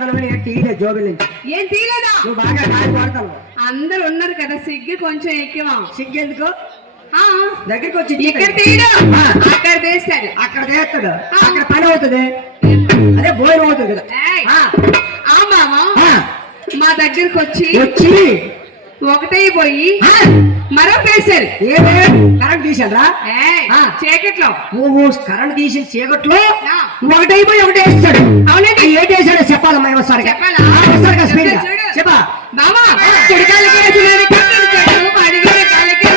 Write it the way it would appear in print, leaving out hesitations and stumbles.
కొడతాను తీయలే జోబుల నుంచి. ఏం తీయలేదా? నువ్వు బాగా గాలి కొడతాను. అందరు ఉన్నారు కదా, సిగ్గు కొంచెం ఎక్కువ. సిగ్గు ఎందుకు? దగ్గరికి వచ్చి ఇక్కడ తీయడు, అక్కడ తీస్తాడు. అక్కడ తీస్తాడు, అక్కడ పని అవుతుంది, అదే భోజనం అవుతుంది కదా. మా దగ్గరకు వచ్చి ఒకటే పోయి మరో పేసారు. కరెంట్ తీసారా? చీకట్లో. ఓహో, కరెంట్ తీసిన చీకట్లో ఒకటైపోయి ఒకటే వేస్తాడు. అవునండి, ఏంటేసాడో చెప్పాలమ్మా ఒకసారి. చెప్పా బాబా చిరకాలకి అడిగిన కాలకి